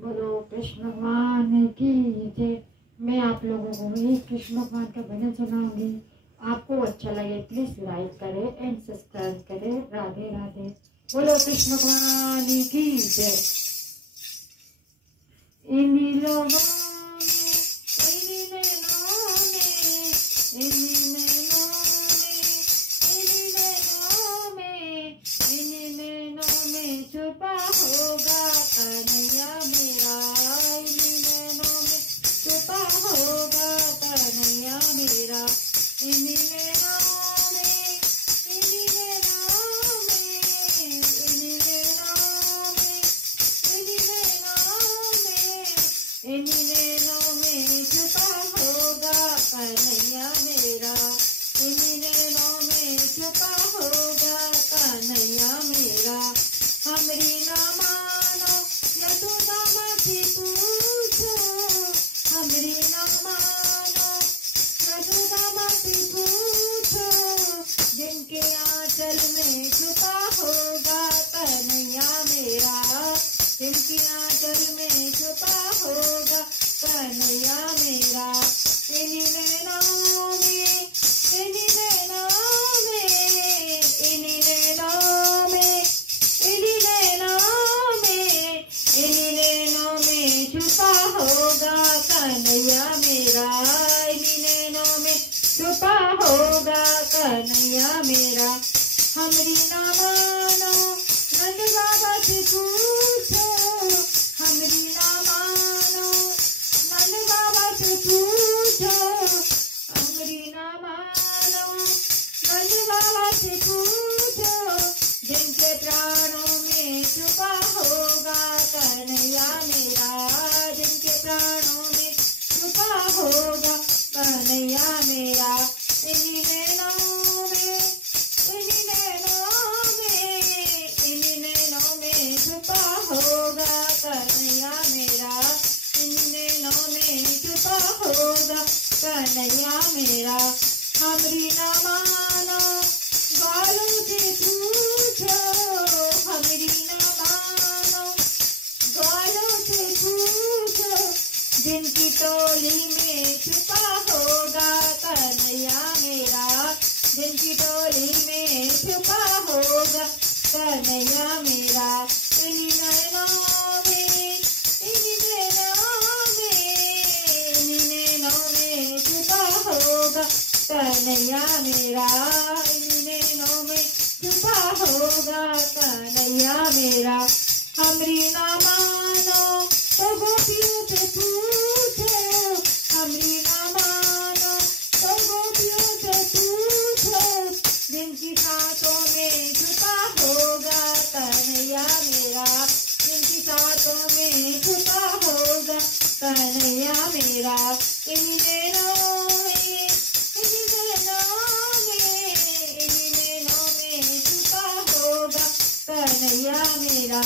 बोलो कृष्ण भगवान की जय। मैं आप लोगों को एक कृष्ण भगवान का भजन सुनाऊंगी। आपको अच्छा लगे प्लीज लाइक करें एंड सब्सक्राइब करें। राधे राधे। बोलो कृष्ण भगवान की जय। इन्हीं लोगों में, इन्हीं नैनों में, इन्हीं नैनों में, इन्हीं नैनों में, इन्हीं नैनों में छुपा होगा कन्हैया मेरा। इन्हीं नैनों में छुपा होगा कन्हैया मेरा। इन्हीं नैनों में, इन्हीं नैनों में, इन्हीं नैनों में, इन्हीं नैनों में, इन्हीं नैनों में छुपा होगा कन्हैया मेरा। इन्हीं नैनों में छुपा होगा कन्हैया मेरा। हमरी ना मानो यशोदा से पूछो, हमरी ना मानो यशोदा से पूछो, जिनके आंचल में छुपा होगा कन्हैया मेरा। जिनकी आंचल में छुपा होगा कन्हैया मेरा। इन्हीं नैनों में, इन्हीं नैनों में, इन्हीं नैनों में, इन्हीं नैनों में, इन्हीं नैनों में छुपा होगा कन्हैया मेरा। इन्हीं नैनों में छुपा होगा कन्हैया मेरा। हमरी ना मानो नंद बाबा से पूछो, हमरी ना मानो नंद बाबा से पूछो, हमरी ना मानो नंद बाबा से पूछो, जिनके प्राणों में छुपा होगा कन्हैया मेरा। जिनके प्राणों में छुपा होगा कन्हैया मेरा। इन्हीं नैनों में, इन्हीं नैनों में, इन्हीं नैनों में छुपा होगा कन्हैया मेरा। इन्हीं नैनों में छुपा होगा कन्हैया मेरा। हमरी ना मानो ग्वालों से पूछो, हमरी ना मानो ग्वालों से पूछो, जिनकी टोली में छुपा होगा कन्हैया मेरा। जिनकी टोली में छुपा होगा कन्हैया मेरा। इन्हीं नैनों में, इन्हीं नैनों में, इन्हीं नैनों में छुपा होगा कन्हैया मेरा। इन्हीं नैनों में छुपा होगा कन्हैया मेरा। हमरी ना मानो तो गोपियों से पूछो, हमरी ना मानो तो गोपियों से पूछो, जिनकी सांसों में छुपा होगा कन्हैया मेरा। जिनकी सांसों में छुपा होगा कन्हैया मेरा। इन्हीं नैनों में, इन्हीं नैनों में, इन्हीं नैनों में छुपा होगा कन्हैया मेरा।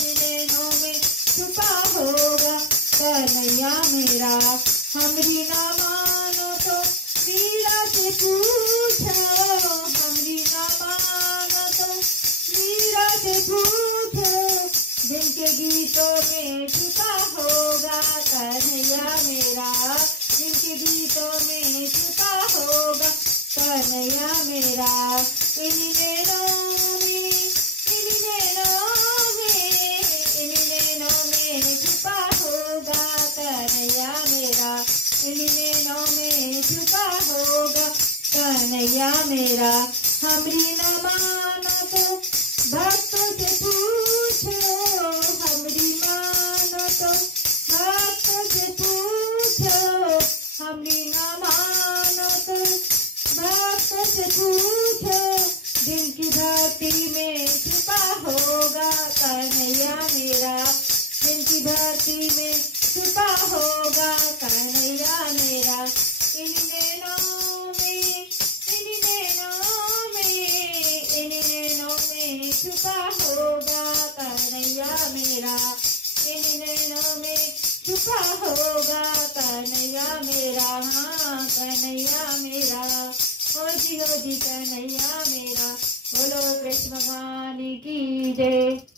इन्हीं नैनों में छुपा होगा कन्हैया मेरा। हमरी ना मानो तो मीरा से पूछो, हमरी ना मानो तो मीरा से पूछो, जिनके गीतों में छुपा होगा कन्हैया मेरा। जिनके गीतों में छुपा होगा कन्हैया मेरा। इन्हीं नैनों में, इन्हीं नैनों में, इन्हीं नैनों में छुपा होगा कन्हैया मेरा। इन्हीं नैनों में छुपा होगा कन्हैया मेरा। हमरी ना मानो तो भक्तों से पूछो, हमरी मानो तो भक्तों से पूछो, हमरी ना मानो तो भक्तों से पूछो, जिनकी भक्ति में छुपा होगा कन्हैया मेरा। जिनकी भक्ति में छुपा होगा कन्हैया मेरा। इन्हीं नैनों में, इन्हीं नैनों में, इन्हीं नैनों में छुपा होगा कन्हैया मेरा। इन्हीं नैनों में छुपा होगा कन्हैया मेरा। हाँ कन्हैया मेरा, हो जी कन्हैया मेरा। बोलो कृष्ण भगवान की जय।